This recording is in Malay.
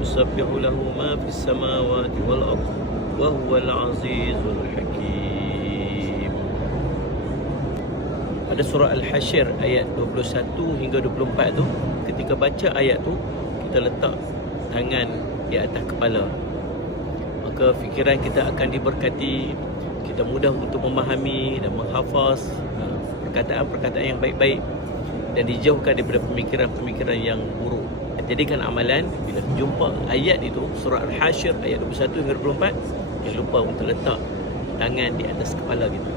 يسبح له ما في السماوات والأرض وهو العزيز الحكيم Pada surah Al-Hasyr ayat 21 hingga 24 tu Ketika baca ayat tu Kita letak tangan di atas kepala Maka fikiran kita akan diberkati Kita mudah untuk memahami dan menghafaz uh, Perkataan-perkataan yang baik-baik Dan dijauhkan daripada pemikiran-pemikiran yang buruk Jadikan amalan bila jumpa ayat itu Surah Al-Hasyr ayat 21 hingga 24 Jangan lupa untuk letak tangan di atas kepala kita